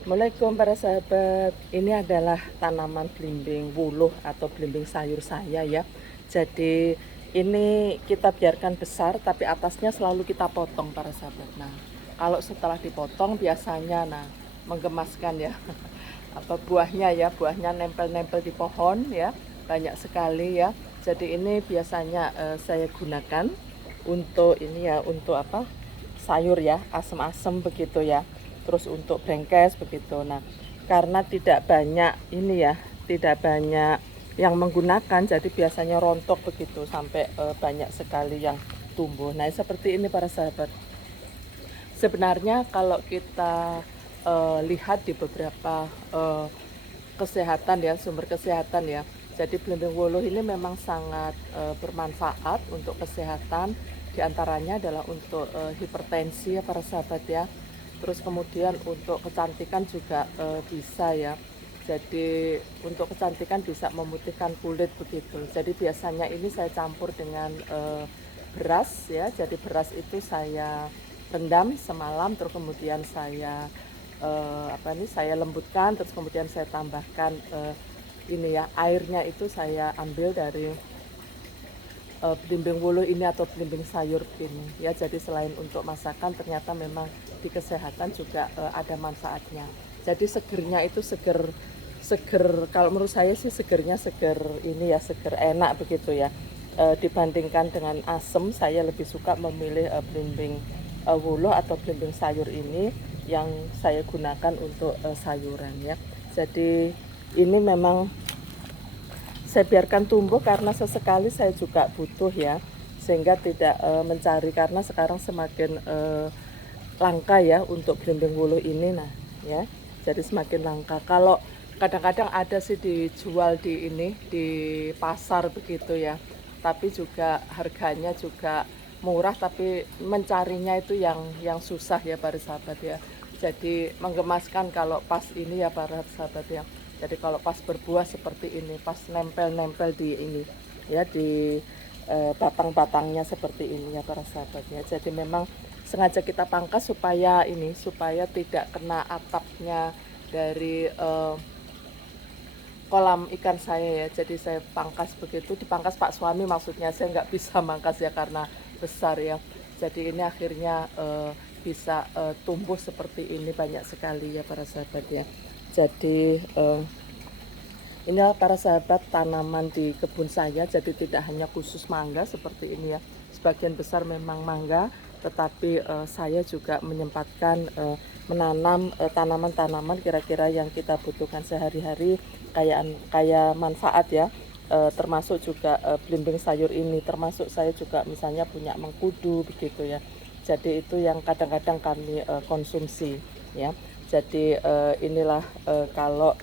Assalamualaikum para sahabat. Ini adalah tanaman belimbing wuluh atau belimbing sayur saya ya. Jadi ini kita biarkan besar tapi atasnya selalu kita potong para sahabat. Nah, kalau setelah dipotong biasanya menggemaskan ya. Apa buahnya ya, buahnya nempel-nempel di pohon ya. Banyak sekali ya. Jadi ini biasanya saya gunakan untuk ini ya, untuk apa? Sayur ya, asem-asem begitu ya. Terus untuk brengkes begitu. Nah, karena tidak banyak ini ya, tidak banyak yang menggunakan, jadi biasanya rontok begitu sampai banyak sekali yang tumbuh. Nah, seperti ini para sahabat. Sebenarnya kalau kita lihat di beberapa kesehatan ya, sumber kesehatan ya. Jadi belimbing wuluh ini memang sangat bermanfaat untuk kesehatan. Di antaranya adalah untuk hipertensi ya para sahabat ya. Terus kemudian untuk kecantikan juga bisa ya. Jadi untuk kecantikan bisa memutihkan kulit begitu. Jadi biasanya ini saya campur dengan beras ya. Jadi beras itu saya rendam semalam, terus kemudian saya saya lembutkan, terus kemudian saya tambahkan ini ya, airnya itu saya ambil dari belimbing wuluh ini atau belimbing sayur ini ya. Jadi selain untuk masakan ternyata memang di kesehatan juga ada manfaatnya. Jadi segernya itu seger seger, kalau menurut saya sih segernya seger ini ya, seger enak begitu ya. Dibandingkan dengan asem, saya lebih suka memilih belimbing wuluh atau belimbing sayur ini yang saya gunakan untuk sayuran ya. Jadi ini memang saya biarkan tumbuh karena sesekali saya juga butuh ya, sehingga tidak mencari, karena sekarang semakin langka ya untuk belimbing wuluh ini. Nah ya, jadi semakin langka. Kalau kadang-kadang ada sih dijual di ini di pasar begitu ya, tapi juga harganya juga murah, tapi mencarinya itu yang susah ya para sahabat ya. Jadi menggemaskan kalau pas ini ya para sahabat ya. Jadi kalau pas berbuah seperti ini, pas nempel-nempel di ini ya, di batang-batangnya seperti ini ya para sahabat ya. Jadi memang sengaja kita pangkas supaya ini, supaya tidak kena atapnya dari kolam ikan saya ya. Jadi saya pangkas begitu, dipangkas Pak suami maksudnya, saya nggak bisa mangkas ya karena besar ya. Jadi ini akhirnya bisa tumbuh seperti ini banyak sekali ya para sahabat ya. Jadi inilah para sahabat tanaman di kebun saya. Jadi tidak hanya khusus mangga seperti ini ya, sebagian besar memang mangga, tetapi saya juga menyempatkan menanam tanaman-tanaman kira-kira yang kita butuhkan sehari-hari, kayak manfaat ya. Termasuk juga belimbing sayur ini, termasuk saya juga misalnya punya mengkudu begitu ya. Jadi itu yang kadang-kadang kami konsumsi ya. Jadi inilah kalau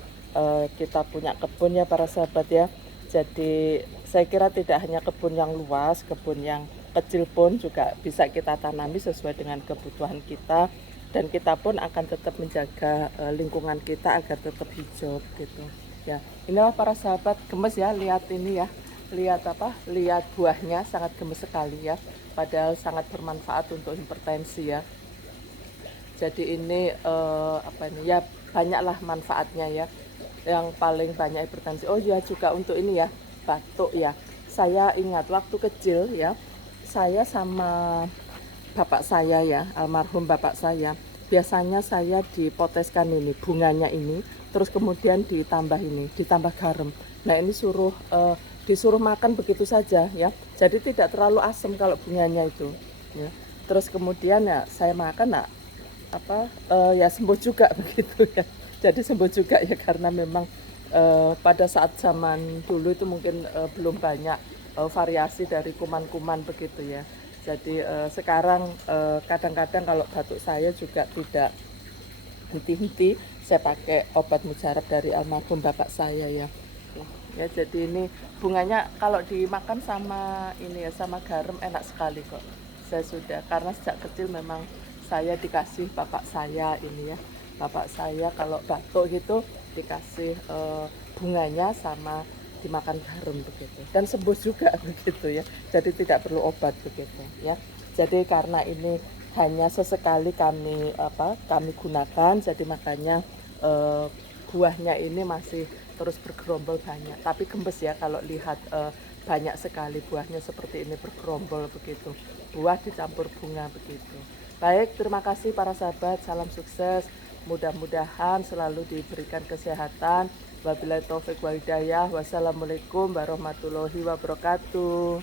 kita punya kebun ya para sahabat ya. Jadi saya kira tidak hanya kebun yang luas, kebun yang kecil pun juga bisa kita tanami sesuai dengan kebutuhan kita, dan kita pun akan tetap menjaga lingkungan kita agar tetap hijau gitu ya. Inilah para sahabat, gemes ya lihat ini ya, lihat apa, lihat buahnya sangat gemes sekali ya, padahal sangat bermanfaat untuk hipertensi ya. Jadi ini apa ini ya, banyaklah manfaatnya ya. Yang paling banyak hipertensi. Oh ya, juga untuk ini ya, batuk ya. Saya ingat waktu kecil ya, saya sama bapak saya ya, almarhum bapak saya, biasanya saya dipoteskan ini bunganya ini, terus kemudian ditambah ini, ditambah garam. Nah ini disuruh makan begitu saja ya. Jadi tidak terlalu asam kalau bunganya itu ya. Terus kemudian ya saya makan, nah ya sembuh juga begitu ya. Jadi sembuh juga ya, karena memang pada saat zaman dulu itu mungkin belum banyak variasi dari kuman-kuman begitu ya. Jadi sekarang kadang-kadang kalau batuk saya juga tidak henti-henti, saya pakai obat mujarab dari almarhum bapak saya ya. Ya jadi ini bunganya kalau dimakan sama ini ya, sama garam enak sekali kok. Saya sudah, karena sejak kecil memang saya dikasih bapak saya ini ya, bapak saya kalau batuk gitu dikasih bunganya sama dimakan garam begitu, dan sembuh juga begitu ya. Jadi tidak perlu obat begitu ya. Jadi karena ini hanya sesekali kami gunakan, jadi makanya eh, buahnya ini masih terus bergerombol banyak. Tapi gembes ya kalau lihat banyak sekali buahnya seperti ini bergerombol begitu. Buah dicampur bunga begitu. Baik, terima kasih para sahabat, salam sukses. Mudah-mudahan selalu diberikan kesehatan. Wabillahi taufik wal hidayah. Wassalamualaikum warahmatullahi wabarakatuh.